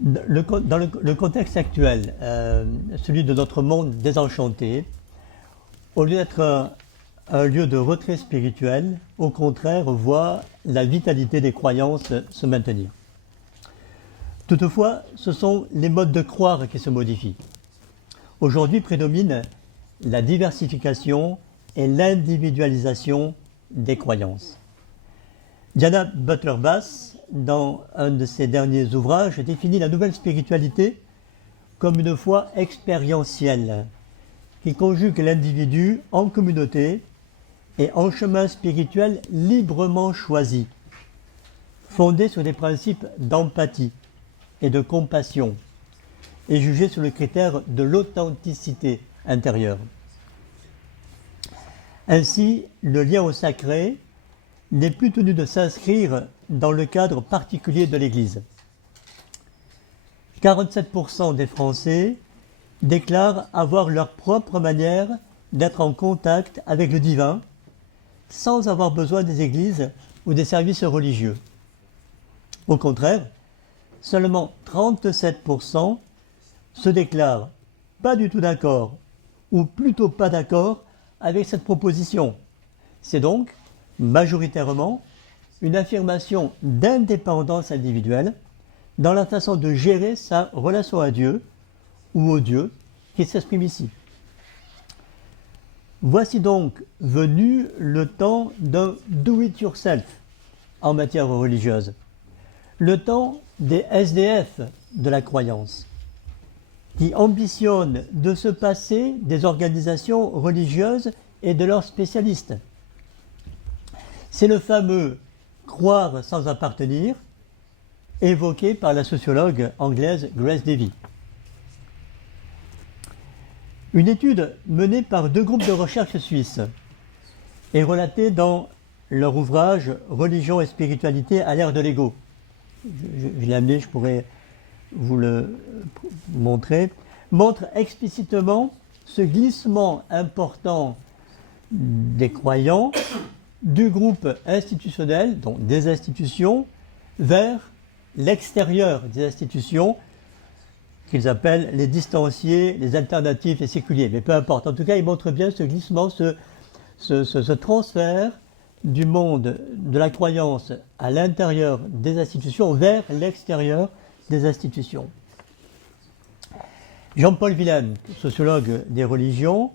Dans le contexte actuel, celui de notre monde désenchanté, au lieu d'être un lieu de retrait spirituel, au contraire, voit la vitalité des croyances se maintenir. Toutefois, ce sont les modes de croire qui se modifient. Aujourd'hui prédomine la diversification et l'individualisation des croyances. Diana Butler-Bass, dans un de ses derniers ouvrages, définit la nouvelle spiritualité comme une foi expérientielle qui conjugue l'individu en communauté et en chemin spirituel librement choisi, fondé sur des principes d'empathie et de compassion et jugé sur le critère de l'authenticité intérieure. Ainsi, le lien au sacré n'est plus tenu de s'inscrire dans le cadre particulier de l'Église. 47% des Français déclarent avoir leur propre manière d'être en contact avec le divin sans avoir besoin des églises ou des services religieux. Au contraire, seulement 37% se déclarent pas du tout d'accord ou plutôt pas d'accord avec cette proposition. C'est donc majoritairement une affirmation d'indépendance individuelle dans la façon de gérer sa relation à Dieu ou au Dieu qui s'exprime ici. Voici donc venu le temps d'un do-it-yourself en matière religieuse, le temps des SDF de la croyance, qui ambitionnent de se passer des organisations religieuses et de leurs spécialistes. C'est le fameux « croire sans appartenir » évoqué par la sociologue anglaise Grace Davy. Une étude menée par 2 groupes de recherche suisses est relatée dans leur ouvrage « Religion et spiritualité à l'ère de l'ego ». Je l'ai amené, je pourrais vous le montrer, montre explicitement ce glissement important des croyants du groupe institutionnel, donc des institutions, vers l'extérieur des institutions, qu'ils appellent les distanciés, les alternatifs, les séculiers. Mais peu importe. En tout cas, il montre bien ce glissement, ce transfert du monde de la croyance à l'intérieur des institutions vers l'extérieur des institutions. Jean-Paul Villene, sociologue des religions,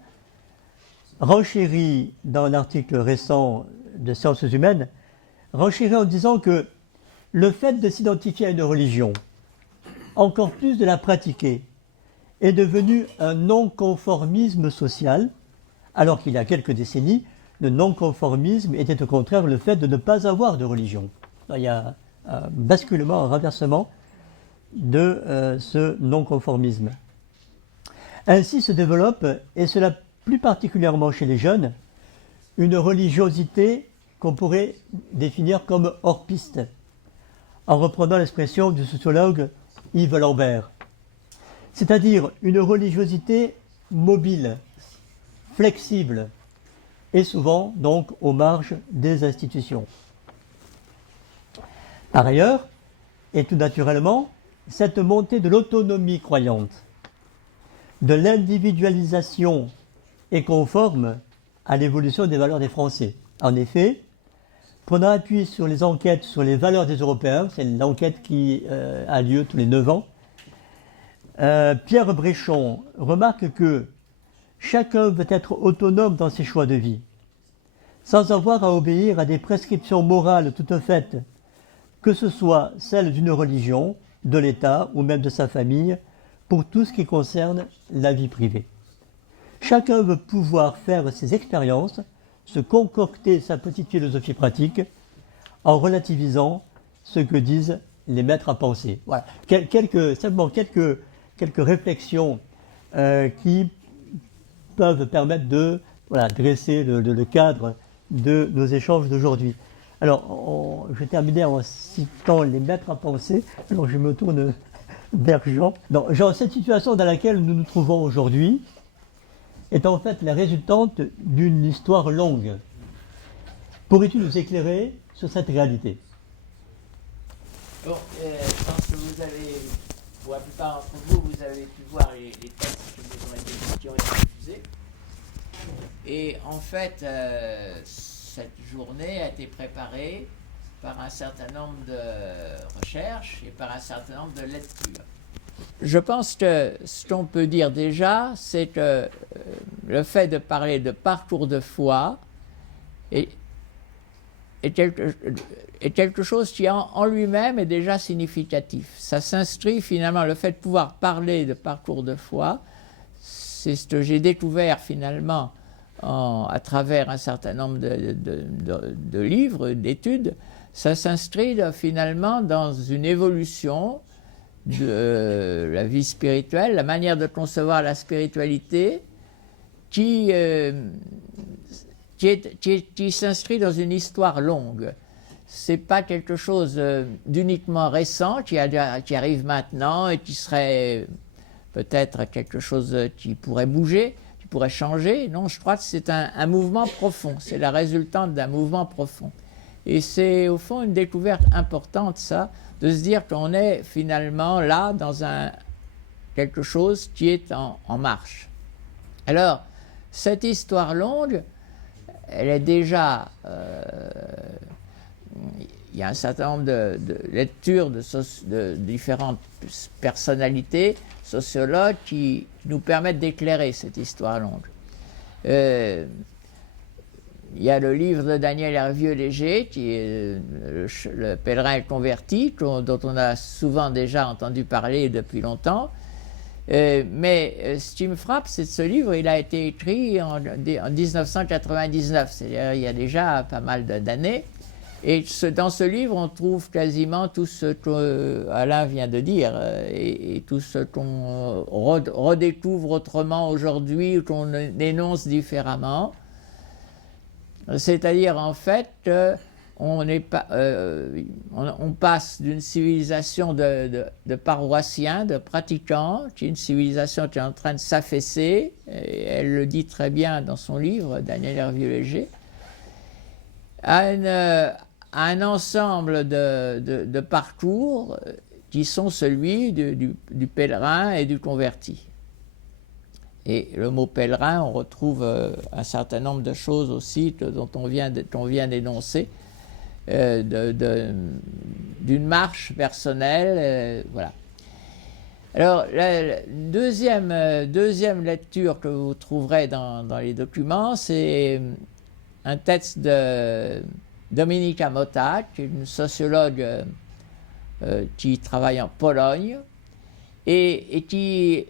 renchérit dans un article récent de Sciences humaines, renchérit en disant que le fait de s'identifier à une religion, encore plus de la pratiquer, est devenu un non-conformisme social, alors qu'il y a quelques décennies, le non-conformisme était au contraire le fait de ne pas avoir de religion. Il y a un basculement, un renversement de ce non-conformisme. Ainsi se développe, et cela plus particulièrement chez les jeunes, une religiosité qu'on pourrait définir comme hors piste, en reprenant l'expression du sociologue Yves Lambert, c'est-à-dire une religiosité mobile, flexible, et souvent donc aux marges des institutions. Par ailleurs, et tout naturellement, cette montée de l'autonomie croyante, de l'individualisation est conforme à l'évolution des valeurs des Français. En effet, prenant appui sur les enquêtes sur les valeurs des Européens, c'est l'enquête qui a lieu tous les 9 ans, Pierre Bréchon remarque que chacun veut être autonome dans ses choix de vie, sans avoir à obéir à des prescriptions morales toutes faites, que ce soit celles d'une religion, de l'État ou même de sa famille, pour tout ce qui concerne la vie privée. Chacun veut pouvoir faire ses expériences, se concocter sa petite philosophie pratique, en relativisant ce que disent les maîtres à penser. Voilà. Simplement quelques réflexions qui peuvent permettre de dresser le cadre de nos échanges d'aujourd'hui. Alors, je vais terminer en citant les maîtres à penser. Alors, je me tourne vers Jean. Donc, Jean, cette situation dans laquelle nous nous trouvons aujourd'hui est en fait la résultante d'une histoire longue. Pourrais-tu nous éclairer sur cette réalité? Bon, je pense que vous avez pour la plupart d'entre vous, vous avez pu voir les textes qui ont été diffusés. Et en fait, cette journée a été préparée par un certain nombre de recherches et par un certain nombre de lectures. Je pense que ce qu'on peut dire déjà, c'est que le fait de parler de parcours de foi est quelque chose qui en lui-même est déjà significatif. Ça s'inscrit finalement, le fait de pouvoir parler de parcours de foi, c'est ce que j'ai découvert finalement à travers un certain nombre de livres, d'études. Ça s'inscrit finalement dans une évolution de la vie spirituelle, la manière de concevoir la spiritualité qui s'inscrit dans une histoire longue. Ce n'est pas quelque chose d'uniquement récent qui arrive maintenant et qui serait peut-être quelque chose qui pourrait bouger, qui pourrait changer. Non, je crois que c'est un mouvement profond, c'est la résultante d'un mouvement profond. Et c'est au fond une découverte importante, ça, de se dire qu'on est finalement là dans quelque chose qui est en marche. Alors, cette histoire longue, elle est déjà... il y a un certain nombre de lectures de différentes personnalités, sociologues, qui nous permettent d'éclairer cette histoire longue. Il y a le livre de Daniel Hervieux-Léger, qui est Le pèlerin et le converti, dont on a souvent déjà entendu parler depuis longtemps. Mais ce qui me frappe, c'est que ce livre, il a été écrit en 1999, c'est-à-dire il y a déjà pas mal d'années. Et dans ce livre, on trouve quasiment tout ce qu'Alain vient de dire, et tout ce qu'on redécouvre autrement aujourd'hui, ou qu'on énonce différemment. C'est-à-dire, en fait, on passe d'une civilisation de paroissiens, de pratiquants, qui est une civilisation qui est en train de s'affaisser, et elle le dit très bien dans son livre, Daniel Hervieux-Léger, à un ensemble de parcours qui sont celui du pèlerin et du converti. Et le mot pèlerin, on retrouve un certain nombre de choses aussi qu'on vient d'énoncer, d'une marche personnelle, voilà. Alors, la deuxième lecture que vous trouverez dans les documents, c'est un texte de Dominika Motta, qui est une sociologue qui travaille en Pologne et qui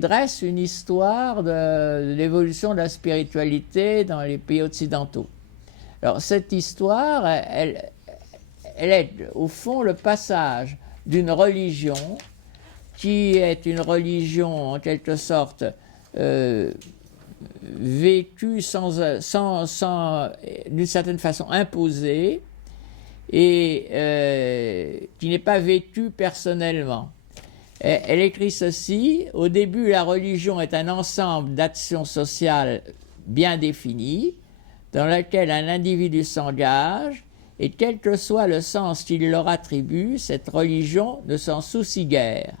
dresse une histoire de l'évolution de la spiritualité dans les pays occidentaux. Alors cette histoire, elle est au fond le passage d'une religion qui est une religion en quelque sorte vécue d'une certaine façon imposée et qui n'est pas vécue personnellement. Elle écrit ceci: au début, la religion est un ensemble d'actions sociales bien définies, dans laquelle un individu s'engage, et quel que soit le sens qu'il leur attribue, cette religion ne s'en soucie guère.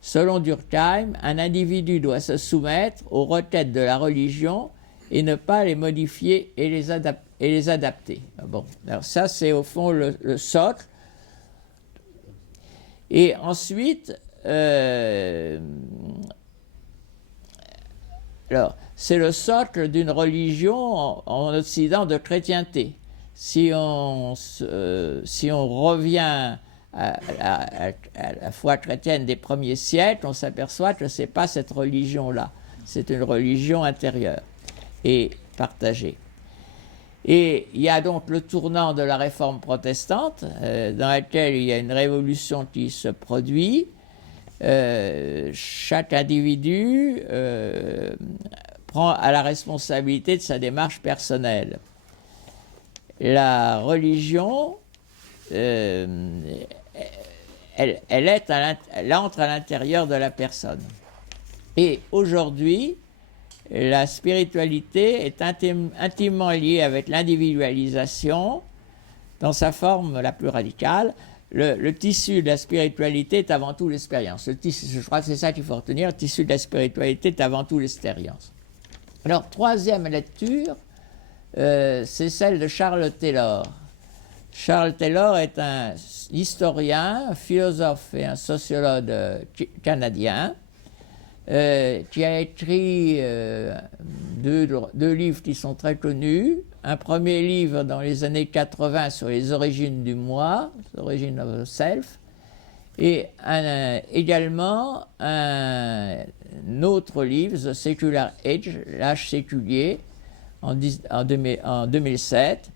Selon Durkheim, un individu doit se soumettre aux requêtes de la religion et ne pas les modifier et les adapter. Bon, alors ça c'est au fond le socle. Et ensuite, alors, c'est le socle d'une religion en Occident de chrétienté. Si on revient à la foi chrétienne des premiers siècles, on s'aperçoit que ce n'est pas cette religion-là. C'est une religion intérieure et partagée. Et il y a donc le tournant de la réforme protestante, dans laquelle il y a une révolution qui se produit. Chaque individu prend à la responsabilité de sa démarche personnelle. La religion, elle entre à l'intérieur de la personne. Et aujourd'hui, la spiritualité est intimement liée avec l'individualisation dans sa forme la plus radicale. le tissu de la spiritualité est avant tout l'expérience. Je crois que c'est ça qu'il faut retenir. Le tissu de la spiritualité est avant tout l'expérience. Alors, troisième lecture, c'est celle de Charles Taylor. Charles Taylor est un historien, un philosophe et un sociologue canadien qui a écrit deux livres qui sont très connus. Un premier livre dans les années 80 sur les origines du moi, Origin of the Self, et également un autre livre, The Secular Age, l'âge séculier, en 2007,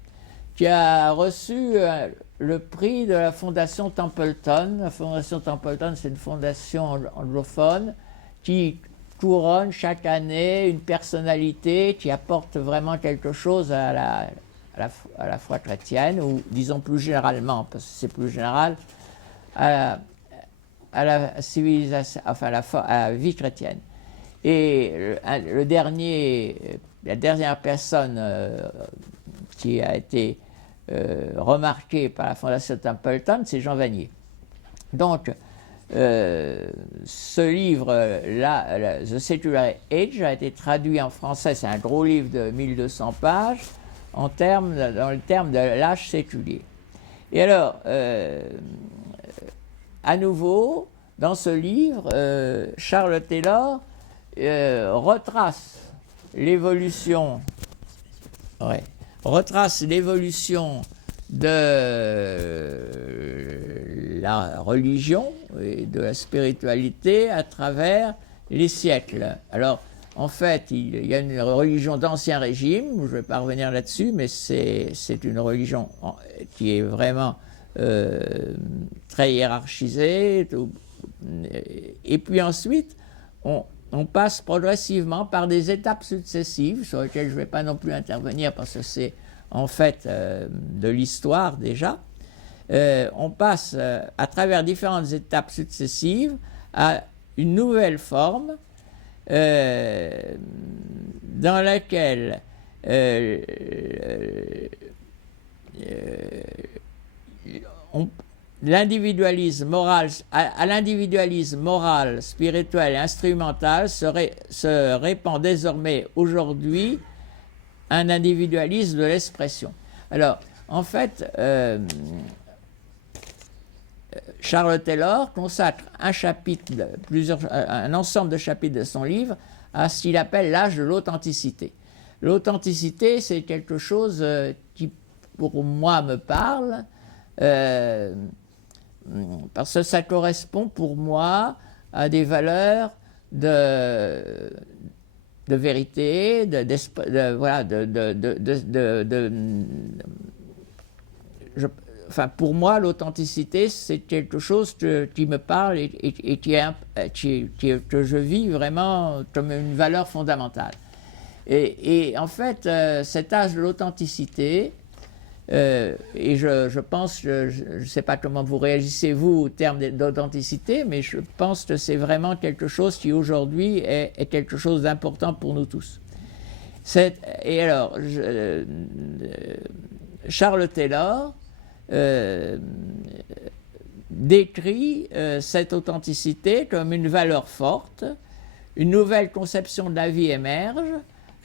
qui a reçu le prix de la Fondation Templeton. La Fondation Templeton, c'est une fondation anglophone qui couronne chaque année une personnalité qui apporte vraiment quelque chose à la foi chrétienne, ou disons plus généralement, parce que c'est plus général, à la civilisation, enfin à la vie chrétienne. Et la dernière personne qui a été remarquée par la Fondation Templeton, c'est Jean Vanier. Donc, ce livre-là, The Secular Age, a été traduit en français, c'est un gros livre de 1200 pages, dans le terme de l'âge séculier. Et alors, à nouveau, dans ce livre, Charles Taylor retrace l'évolution de la religion et de la spiritualité à travers les siècles. Alors, en fait, il y a une religion d'Ancien Régime, je ne vais pas revenir là-dessus, mais c'est une religion qui est vraiment très hiérarchisée. Et puis ensuite, on passe progressivement par des étapes successives, sur lesquelles je ne vais pas non plus intervenir parce que c'est en fait de l'histoire déjà. On passe à travers différentes étapes successives à une nouvelle forme dans laquelle l'individualisme moral, à l'individualisme moral, spirituel et instrumental se répand désormais aujourd'hui un individualisme de l'expression. Alors, en fait, Charles Taylor consacre un ensemble de chapitres de son livre à ce qu'il appelle l'âge de l'authenticité. L'authenticité, c'est quelque chose qui, pour moi, me parle, parce que ça correspond pour moi à des valeurs de vérité, enfin, pour moi, l'authenticité, c'est quelque chose qui me parle et que je vis vraiment comme une valeur fondamentale. Et en fait, cet âge de l'authenticité, et je pense, je ne sais pas comment vous réagissez, vous, au terme d'authenticité, mais je pense que c'est vraiment quelque chose qui, aujourd'hui, est quelque chose d'important pour nous tous. Et alors, Charles Taylor décrit cette authenticité comme une valeur forte, une nouvelle conception de la vie émerge.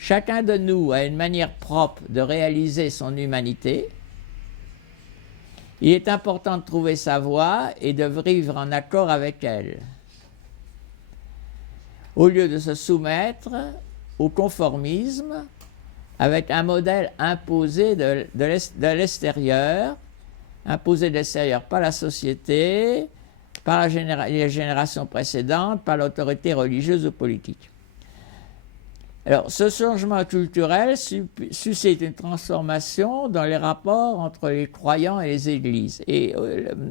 Chacun de nous a une manière propre de réaliser son humanité. Il est important de trouver sa voie et de vivre en accord avec elle, au lieu de se soumettre au conformisme avec un modèle imposé de l'extérieur, imposé de l'extérieur par la société, par les générations précédentes, par l'autorité religieuse ou politique. Alors, ce changement culturel suscite une transformation dans les rapports entre les croyants et les églises. Et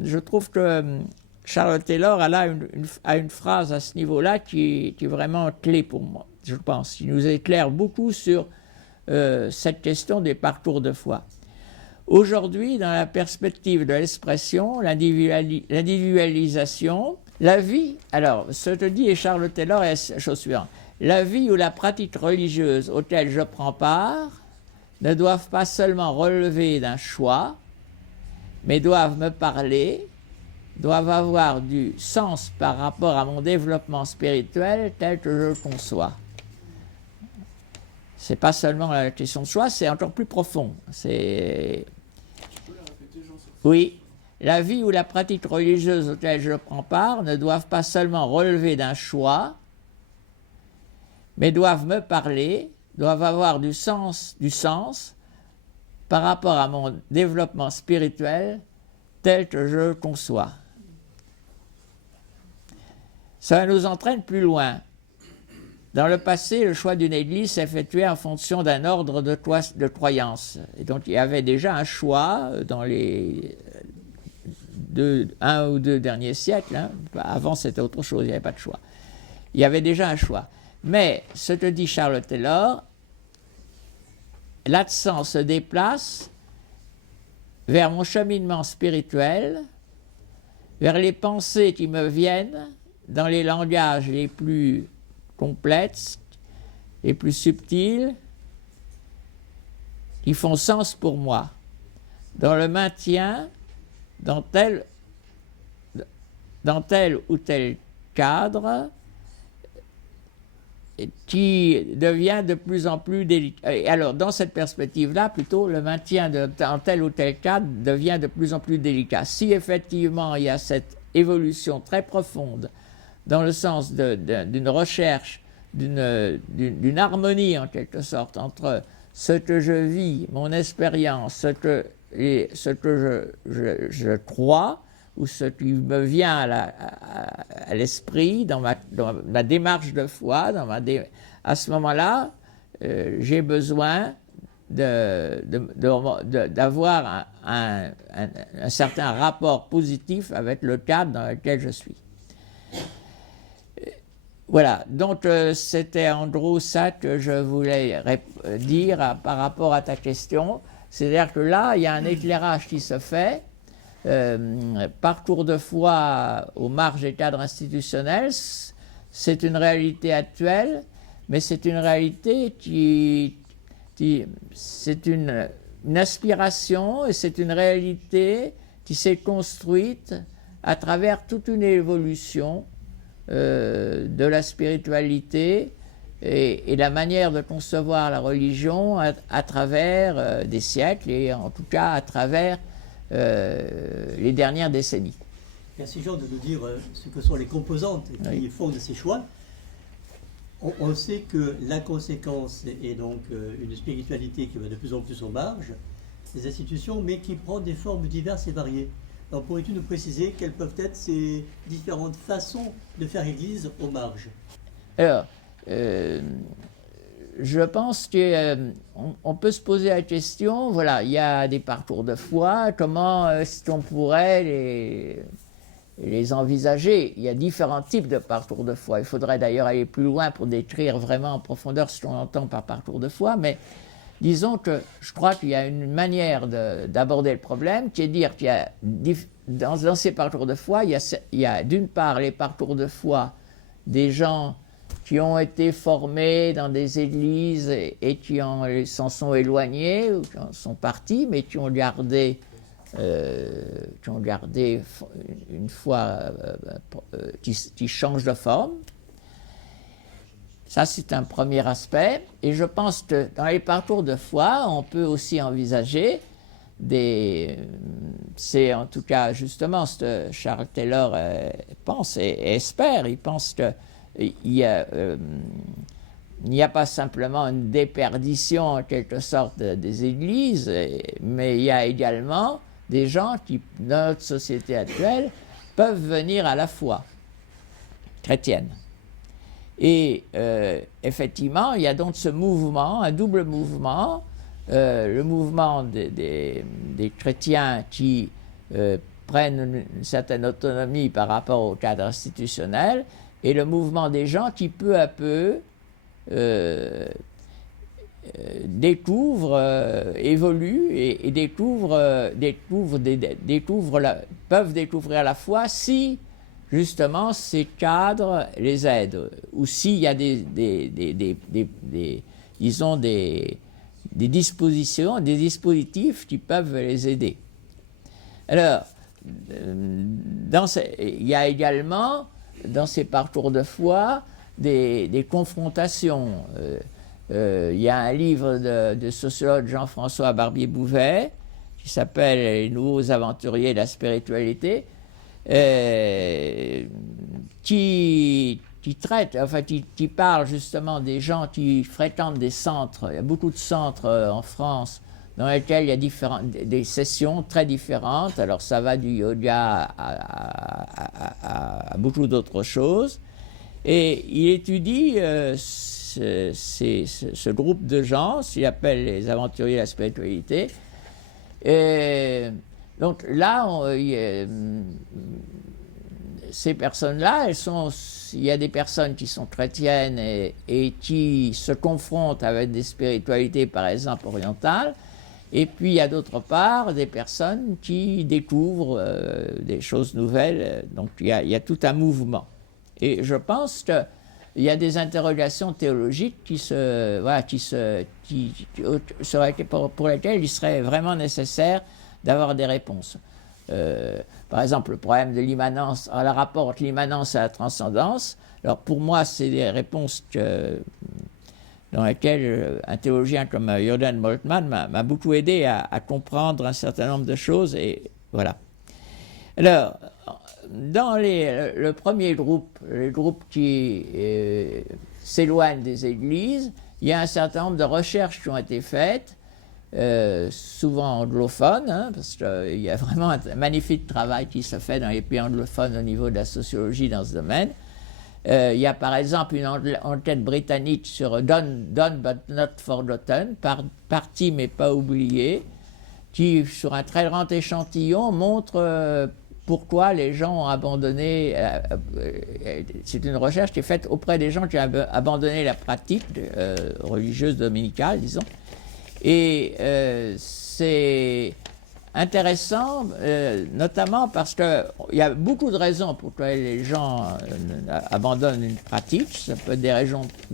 je trouve que Charles Taylor a une phrase à ce niveau-là qui est vraiment clé pour moi, je pense. qui nous éclaire beaucoup sur cette question des parcours de foi. Aujourd'hui, dans la perspective de l'expression, l'individualisation, la vie, alors, ce que dit Charles Taylor est la chose suivante. La vie ou la pratique religieuse auquel je prends part ne doivent pas seulement relever d'un choix, mais doivent me parler doivent avoir du sens par rapport à mon développement spirituel tel que je le conçois. C'est pas seulement la question de choix, c'est encore plus profond. C'est... Oui, la vie ou la pratique religieuse auquel je prends part ne doivent pas seulement relever d'un choix, mais doivent me parler, doivent avoir du sens par rapport à mon développement spirituel tel que je le conçois. Ça nous entraîne plus loin. Dans le passé, le choix d'une église s'effectuait en fonction d'un ordre de croyance. Et donc il y avait déjà un choix dans les 1 ou 2 derniers siècles. Hein. Avant, c'était autre chose, il n'y avait pas de choix. Il y avait déjà un choix. Mais, ce que dit Charles Taylor, l'accent se déplace vers mon cheminement spirituel, vers les pensées qui me viennent dans les langages les plus complexes, les plus subtils, qui font sens pour moi, dans le maintien dans tel ou tel cadre qui devient de plus en plus délicat. Alors, dans cette perspective-là, plutôt, le maintien dans tel ou tel cadre devient de plus en plus délicat. Si effectivement il y a cette évolution très profonde dans le sens d'une recherche, d'une harmonie en quelque sorte entre ce que je vis, mon expérience, ce que je crois, ou ce qui me vient à l'esprit, dans ma démarche de foi, à ce moment-là, j'ai besoin d'avoir un certain rapport positif avec le cadre dans lequel je suis. Voilà, donc c'était en gros ça que je voulais dire par rapport à ta question. C'est-à-dire que là, il y a un éclairage qui se fait. Parcours de foi aux marges des cadres institutionnels, c'est une réalité actuelle, mais c'est une réalité c'est une aspiration et c'est une réalité qui s'est construite à travers toute une évolution de la spiritualité et la manière de concevoir la religion à travers des siècles et en tout cas à travers les dernières décennies. Merci Jean de nous dire ce que sont les composantes qui fondent ces choix. On sait que la conséquence est donc une spiritualité qui va de plus en plus aux marges des institutions, mais qui prend des formes diverses et variées. Alors pourrais-tu nous préciser quelles peuvent être ces différentes façons de faire Église aux marges? Alors, je pense qu'on peut se poser la question, voilà, il y a des parcours de foi, comment est-ce qu'on pourrait les envisager? Il y a différents types de parcours de foi. Il faudrait d'ailleurs aller plus loin pour décrire vraiment en profondeur ce qu'on entend par parcours de foi, mais disons que je crois qu'il y a une manière d'aborder le problème qui est de dire qu'il y a dans ces parcours de foi, il y a d'une part les parcours de foi des gens qui ont été formés dans des églises et qui s'en sont éloignés ou qui en sont partis, mais qui ont gardé une foi qui change de forme. Ça, c'est un premier aspect. Et je pense que dans les parcours de foi, on peut aussi envisager c'est en tout cas justement ce que Charles Taylor pense et espère. Il pense qu'il n'y a pas simplement une déperdition en quelque sorte des églises, mais il y a également des gens qui, dans notre société actuelle, peuvent venir à la foi chrétienne. Et effectivement, il y a donc ce mouvement, un double mouvement, le mouvement des chrétiens qui prennent une certaine autonomie par rapport au cadre institutionnel, et le mouvement des gens qui peu à peu découvrent, évoluent et peuvent découvrir la foi si justement ces cadres les aident, ou s'il y a des dispositifs qui peuvent les aider. Alors, il y a également, dans ces parcours de foi, des confrontations. Il y a un livre de sociologue Jean-François Barbier-Bouvet qui s'appelle « Les nouveaux aventuriers de la spiritualité », qui traite, enfin qui parle justement des gens qui fréquentent des centres. Il y a beaucoup de centres en France dans lesquels il y a des sessions très différentes. Alors ça va du yoga à beaucoup d'autres choses. Et il étudie ce groupe de gens, s'il appelle les aventuriers de la spiritualité. Et donc là, ces personnes-là, il y a des personnes qui sont chrétiennes et qui se confrontent avec des spiritualités, par exemple, orientales. Et puis, il y a d'autre part des personnes qui découvrent des choses nouvelles. Donc, il y a tout un mouvement. Et je pense qu'il y a des interrogations théologiques pour lesquelles il serait vraiment nécessaire d'avoir des réponses. Par exemple, le problème de l'immanence, le rapport entre l'immanence et la transcendance. Alors, pour moi, c'est des réponses dans lesquelles un théologien comme Jürgen Moltmann m'a beaucoup aidé à comprendre un certain nombre de choses. Et voilà. Alors, dans le premier groupe, les groupes qui s'éloignent des églises, il y a un certain nombre de recherches qui ont été faites, souvent anglophones, parce qu'il y a vraiment un magnifique travail qui se fait dans les pays anglophones au niveau de la sociologie dans ce domaine. Il y a par exemple une enquête britannique sur Done but not forgotten, parti mais pas oublié, qui, sur un très grand échantillon, montre pourquoi les gens ont abandonné. C'est une recherche qui est faite auprès des gens qui ont abandonné la pratique religieuse dominicale, disons. Et c'est intéressant, notamment parce qu'il y a beaucoup de raisons pour que les gens abandonnent une pratique. Ça peut être des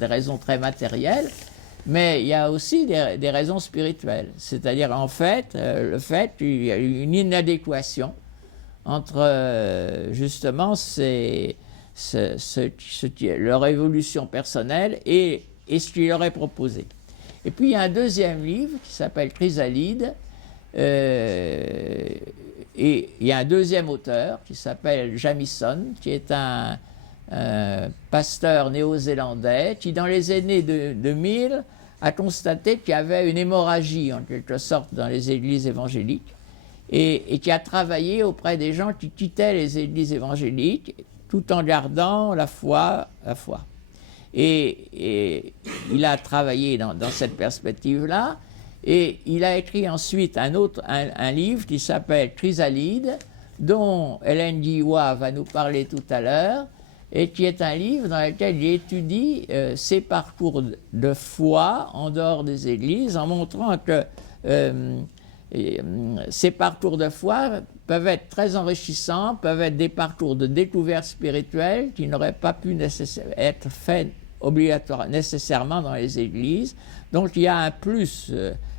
raisons très matérielles, mais il y a aussi des raisons spirituelles. C'est-à-dire, en fait, le fait qu'il y a une inadéquation entre justement leur évolution personnelle et ce qu'il leur est proposé. Et puis il y a un deuxième livre qui s'appelle Chrysalide, et il y a un deuxième auteur qui s'appelle Jamison, qui est un pasteur néo-zélandais qui, dans les années 2000, a constaté qu'il y avait une hémorragie, en quelque sorte, dans les églises évangéliques, et qui a travaillé auprès des gens qui quittaient les églises évangéliques tout en gardant la foi. Et il a travaillé dans cette perspective-là, et il a écrit ensuite un livre qui s'appelle Chrysalide, dont Hélène Guillois va nous parler tout à l'heure, et qui est un livre dans lequel il étudie ses parcours de foi en dehors des églises, en montrant que ces parcours de foi peuvent être très enrichissants, peuvent être des parcours de découverte spirituelle qui n'auraient pas pu être faits nécessairement dans les églises. Donc il y a un plus,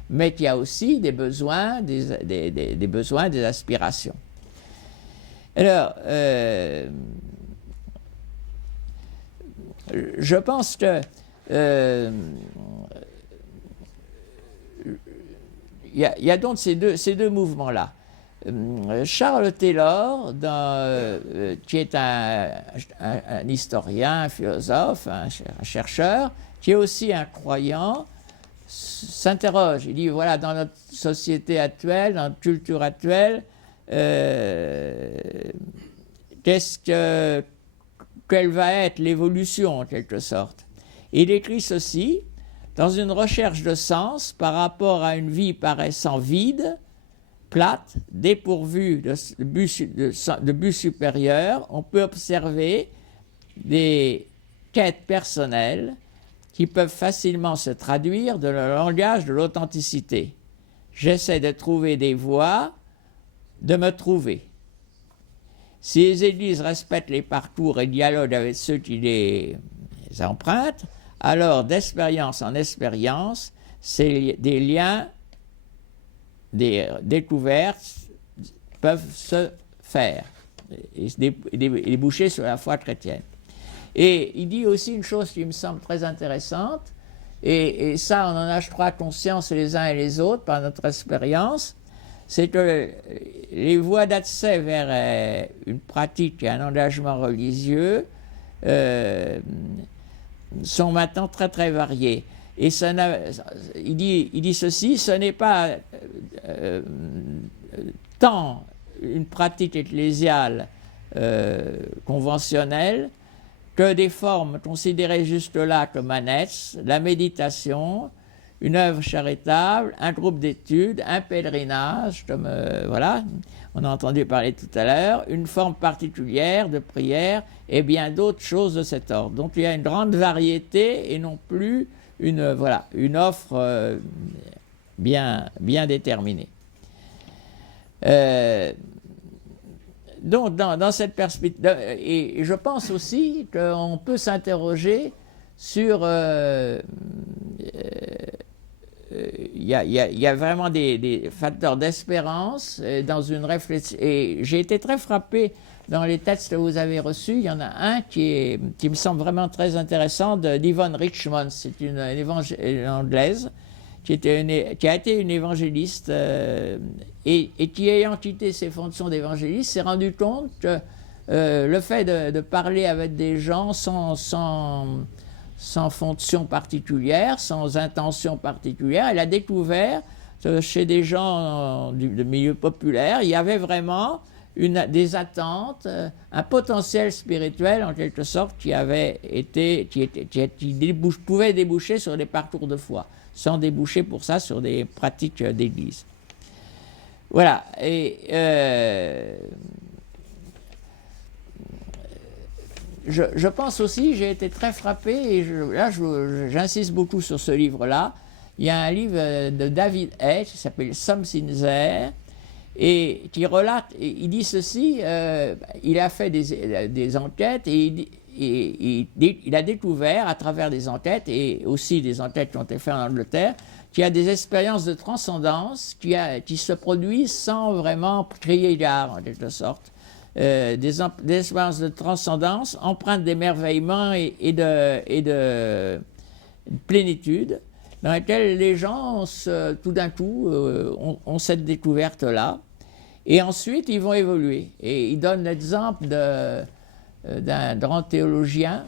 mais il y a aussi des besoins, des besoins, des aspirations. Alors, je pense que il y a donc ces deux mouvements-là. Charles Taylor, qui est un historien, un philosophe, un chercheur, qui est aussi un croyant, s'interroge. Il dit, voilà, dans notre société actuelle, dans notre culture actuelle, quelle va être l'évolution, en quelque sorte. Et il écrit ceci: dans une recherche de sens par rapport à une vie paraissant vide, plate, dépourvue de but supérieur, on peut observer des quêtes personnelles qui peuvent facilement se traduire dans le langage de l'authenticité. J'essaie de trouver des voies, de me trouver. Si les églises respectent les parcours et dialoguent avec ceux qui les empruntent, alors d'expérience en expérience, des liens, des découvertes peuvent se faire et se déboucher sur la foi chrétienne. Et il dit aussi une chose qui me semble très intéressante, et ça on en a, je crois, conscience les uns et les autres par notre expérience, c'est que les voies d'accès vers une pratique et un engagement religieux sont maintenant très très variées. Et il dit ceci, ce n'est pas tant une pratique ecclésiale conventionnelle que des formes considérées juste là comme annexes, la méditation, une œuvre charitable, un groupe d'études, un pèlerinage, comme voilà, on a entendu parler tout à l'heure, une forme particulière de prière et bien d'autres choses de cet ordre. Donc il y a une grande variété et non plus une offre bien déterminée. Donc dans cette perspective, et je pense aussi qu'on peut s'interroger sur il y a vraiment des facteurs d'espérance dans une réflexion. Et j'ai été très frappé dans les textes que vous avez reçus. Il y en a un qui me semble vraiment très intéressant, d'Yvonne Richmond. C'est une anglaise qui a été une évangéliste et qui, ayant quitté ses fonctions d'évangéliste, s'est rendu compte que le fait de parler avec des gens sans fonction particulière, sans intention particulière, elle a découvert que chez des gens du milieu populaire, il y avait vraiment des attentes, un potentiel spirituel en quelque sorte qui pouvait déboucher sur des parcours de foi, sans déboucher pour ça sur des pratiques d'église. Voilà. Et je pense aussi, j'ai été très frappé, et j'insiste beaucoup sur ce livre-là. Il y a un livre de David H. qui s'appelle Something There, et qui relate, il dit ceci, il a fait des enquêtes, et il a découvert à travers des enquêtes, et aussi des enquêtes qui ont été faites en Angleterre, qu'il y a des expériences de transcendance qui se produisent sans vraiment crier gare, en quelque sorte. Des expériences de transcendance empreintes d'émerveillement et de plénitude, dans lesquelles les gens, tout d'un coup, ont cette découverte-là, et ensuite ils vont évoluer. Et il donne l'exemple d'un grand théologien,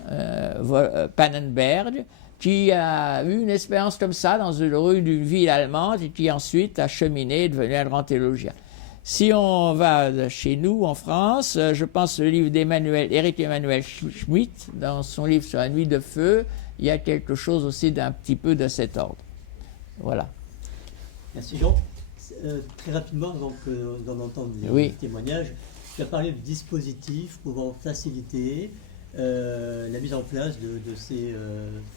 Pannenberg, qui a eu une expérience comme ça dans une rue d'une ville allemande et qui ensuite a cheminé et devenu un grand théologien. Si on va chez nous, en France, je pense au livre d'Éric Emmanuel Schmitt, dans son livre sur la nuit de feu, il y a quelque chose aussi d'un petit peu de cet ordre. Voilà. Merci Jean. Très rapidement, avant d'en entendre des témoignages, tu as parlé de dispositifs pouvant faciliter la mise en place de ces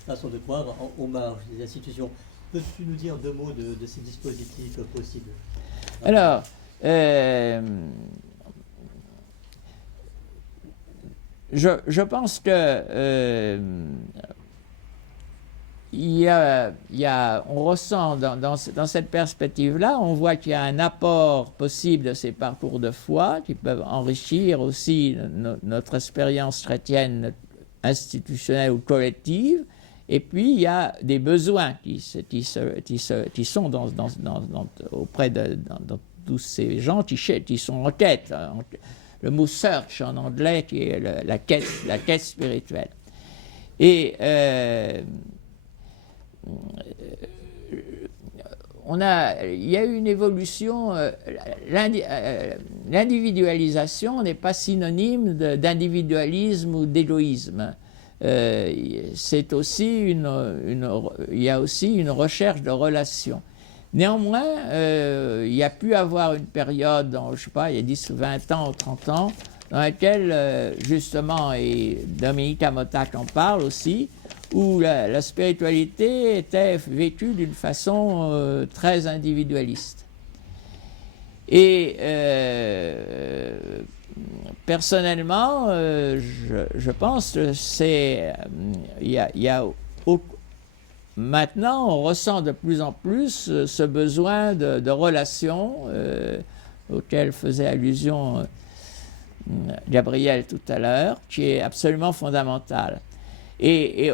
façons de croire aux marges des institutions. Peux-tu nous dire deux mots de ces dispositifs possibles? Alors, je pense que on ressent dans cette perspective-là, on voit qu'il y a un apport possible de ces parcours de foi qui peuvent enrichir aussi notre expérience chrétienne institutionnelle ou collective. Et puis il y a des besoins qui sont auprès de tous ces gens qui sont en quête. Le mot search en anglais qui est la quête spirituelle. Et il y a eu une évolution. L'individualisation n'est pas synonyme d'individualisme ou d'égoïsme. C'est aussi il y a aussi une recherche de relations. Néanmoins, il y a pu avoir une période, je ne sais pas, il y a 10 ou 20 ans ou 30 ans, dans laquelle, justement, et Dominique Amotac en parle aussi, où la spiritualité était vécue d'une façon très individualiste. Et personnellement, je pense que maintenant, on ressent de plus en plus ce besoin de relations auquel faisait allusion Gabriel tout à l'heure, qui est absolument fondamentale. Et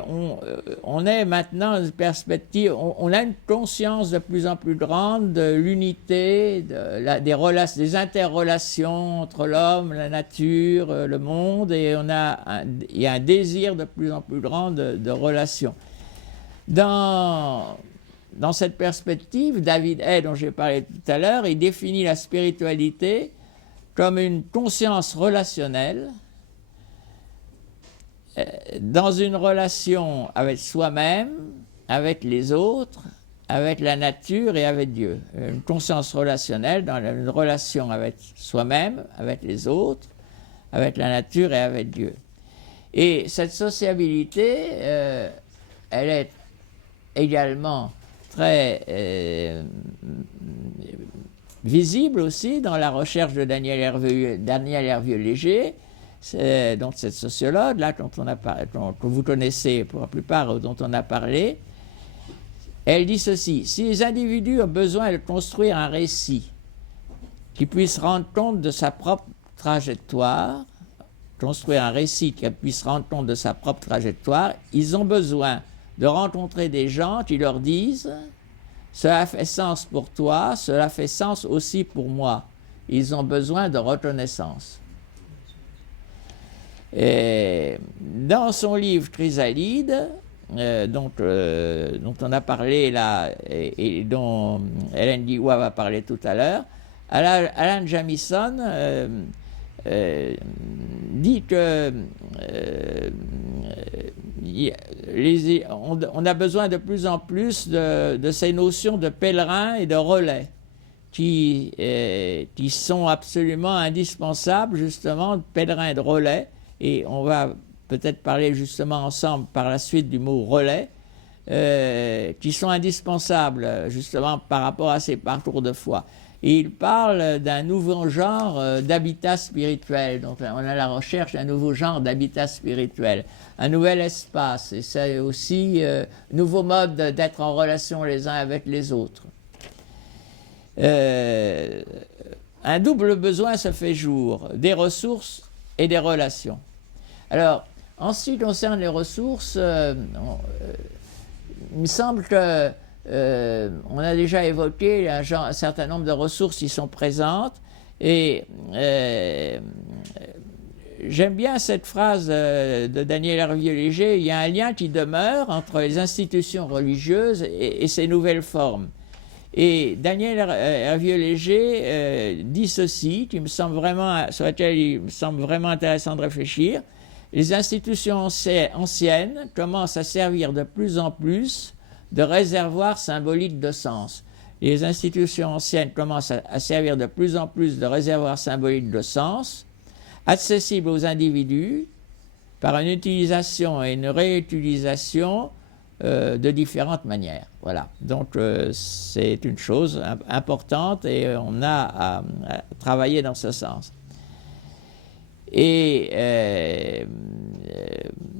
on est maintenant dans une perspective, on a une conscience de plus en plus grande de l'unité, des interrelations entre l'homme, la nature, le monde, et il y a un désir de plus en plus grand de relations. Dans cette perspective, David Hay, dont j'ai parlé tout à l'heure, il définit la spiritualité comme une conscience relationnelle dans une relation avec soi-même, avec les autres, avec la nature et avec Dieu. Une conscience relationnelle dans une relation avec soi-même, avec les autres, avec la nature et avec Dieu. Et cette sociabilité, elle est également très visible aussi dans la recherche de Daniel Hervieux-Léger, donc cette sociologue là que vous connaissez pour la plupart, dont on a parlé. Elle dit ceci: si les individus ont besoin de construire un récit qui puisse rendre compte de sa propre trajectoire, ils ont besoin de rencontrer des gens qui leur disent « Cela fait sens pour toi, cela fait sens aussi pour moi ». Ils ont besoin de reconnaissance. Et dans son livre Chrysalide, dont on a parlé là et dont Hélène Guiwa va parler tout à l'heure, Alan Jamison dit que on a besoin de plus en plus de ces notions de pèlerins et de relais qui sont absolument indispensables, justement, de pèlerins et de relais. Et on va peut-être parler justement ensemble par la suite du mot relais, qui sont indispensables justement par rapport à ces parcours de foi. Et il parle d'un nouveau genre d'habitat spirituel. Donc on a la recherche d'un nouveau genre d'habitat spirituel, un nouvel espace. Et c'est aussi un nouveau mode d'être en relation les uns avec les autres. Un double besoin se fait jour, des ressources et des relations. Alors, en ce qui concerne les ressources, il me semble que on a déjà évoqué un certain nombre de ressources qui sont présentes, et j'aime bien cette phrase de Daniel Hervieux-Léger: il y a un lien qui demeure entre les institutions religieuses et ces nouvelles formes. Et Daniel Hervieux-Léger dit ceci, sur laquelle il me semble vraiment intéressant de réfléchir: les institutions anciennes commencent à servir de plus en plus de réservoirs symboliques de sens. Les institutions anciennes commencent à servir de plus en plus de réservoirs symboliques de sens, accessibles aux individus par une utilisation et une réutilisation de différentes manières. Voilà. Donc c'est une chose importante et on a à travailler dans ce sens. Et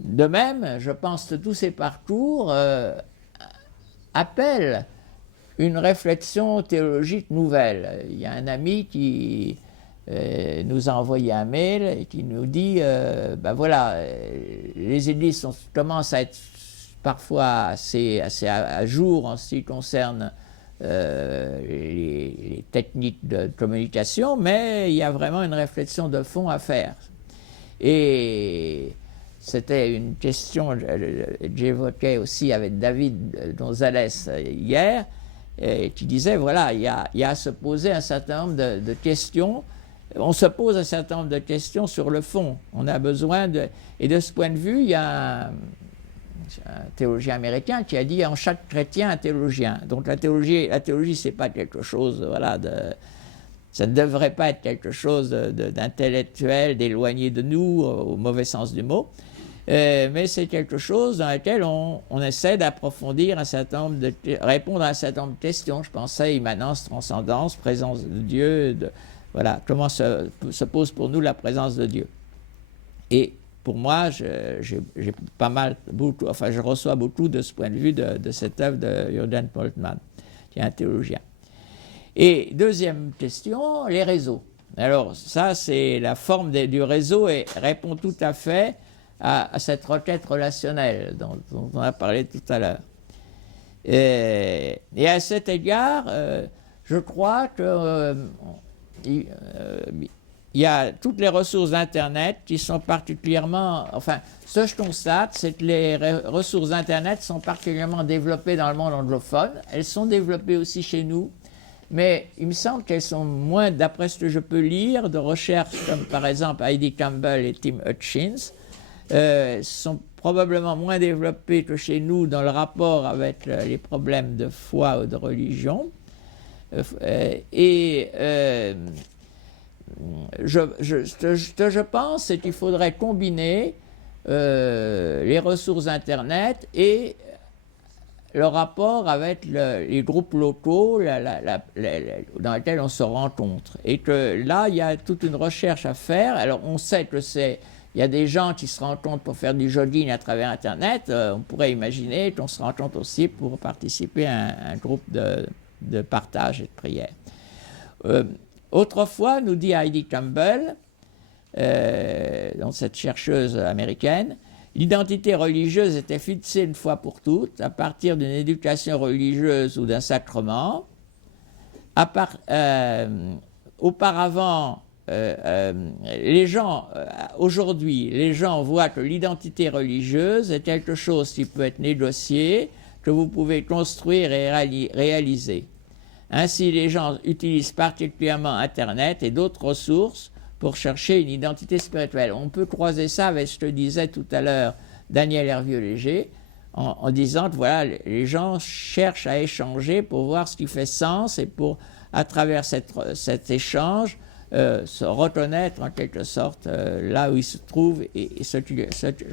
de même, je pense que tous ces parcours appellent une réflexion théologique nouvelle. Il y a un ami qui nous a envoyé un mail et qui nous dit ben voilà, les églises commencent à être parfois assez à jour en ce qui concerne les techniques de communication, mais il y a vraiment une réflexion de fond à faire. Et c'était une question que j'évoquais aussi avec David Gonzalez hier, qui disait, voilà, il y a à se poser un certain nombre de questions. On se pose un certain nombre de questions sur le fond. On a besoin de... Et de ce point de vue, il y a un théologien américain qui a dit: en chaque chrétien, un théologien. Donc la théologie, c'est pas quelque chose, voilà, ça ne devrait pas être quelque chose d'intellectuel, d'éloigné de nous, au mauvais sens du mot, mais c'est quelque chose dans lequel on essaie d'approfondir répondre à un certain nombre de questions. Je pensais immanence, transcendance, présence de Dieu, voilà, comment se pose pour nous la présence de Dieu. Et pour moi, je reçois beaucoup de ce point de vue de cette œuvre de Jürgen Moltmann, qui est un théologien. Et deuxième question, les réseaux. Alors ça, c'est la forme du réseau et répond tout à fait à cette requête relationnelle dont on a parlé tout à l'heure. Et à cet égard, je crois que il y a toutes les ressources d'Internet qui sont particulièrement... Enfin, ce que je constate, c'est que les ressources d'Internet sont particulièrement développées dans le monde anglophone. Elles sont développées aussi chez nous, mais il me semble qu'elles sont moins, d'après ce que je peux lire, de recherches comme par exemple Heidi Campbell et Tim Hutchins, sont probablement moins développées que chez nous dans le rapport avec les problèmes de foi ou de religion. Ce que je pense, c'est qu'il faudrait combiner les ressources Internet et le rapport avec les groupes locaux dans lesquels on se rencontre. Et que là, il y a toute une recherche à faire. Alors, on sait que il y a des gens qui se rencontrent pour faire du jogging à travers Internet. On pourrait imaginer qu'on se rencontre aussi pour participer à un groupe de partage et de prière. Autrefois, nous dit Heidi Campbell, donc cette chercheuse américaine, l'identité religieuse était fixée une fois pour toutes à partir d'une éducation religieuse ou d'un sacrement. Auparavant, aujourd'hui, les gens voient que l'identité religieuse est quelque chose qui peut être négocié, que vous pouvez construire et réaliser. Ainsi, les gens utilisent particulièrement Internet et d'autres ressources pour chercher une identité spirituelle. On peut croiser ça avec ce que disait tout à l'heure Daniel Hervieux-Léger, en disant que voilà, les gens cherchent à échanger pour voir ce qui fait sens et pour, à travers cet échange, se reconnaître en quelque sorte là où ils se trouvent et ce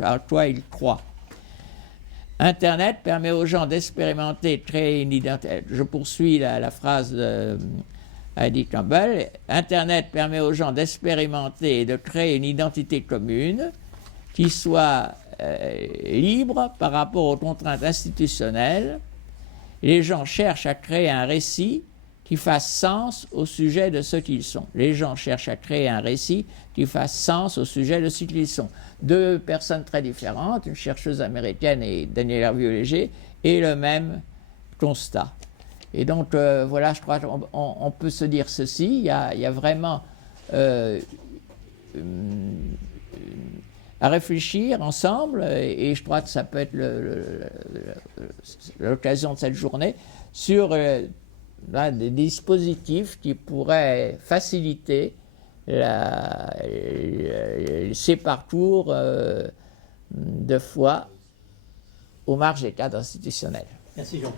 à quoi ils croient. Internet permet aux gens d'expérimenter, de créer une identité. Je poursuis la phrase de Heidi Campbell. Internet permet aux gens d'expérimenter et de créer une identité commune qui soit libre par rapport aux contraintes institutionnelles. Les gens cherchent à créer un récit qui fasse sens au sujet de ce qu'ils sont. Les gens cherchent à créer un récit qui fasse sens au sujet de ce qu'ils sont. Deux personnes très différentes, une chercheuse américaine et Daniel Hervieux-Léger, et le même constat. Et donc, voilà, je crois qu'on peut se dire ceci, il y a vraiment à réfléchir ensemble, et je crois que ça peut être l'occasion de cette journée, sur des dispositifs qui pourraient faciliter ces parcours de foi aux marges des cadres institutionnels. Merci Jean.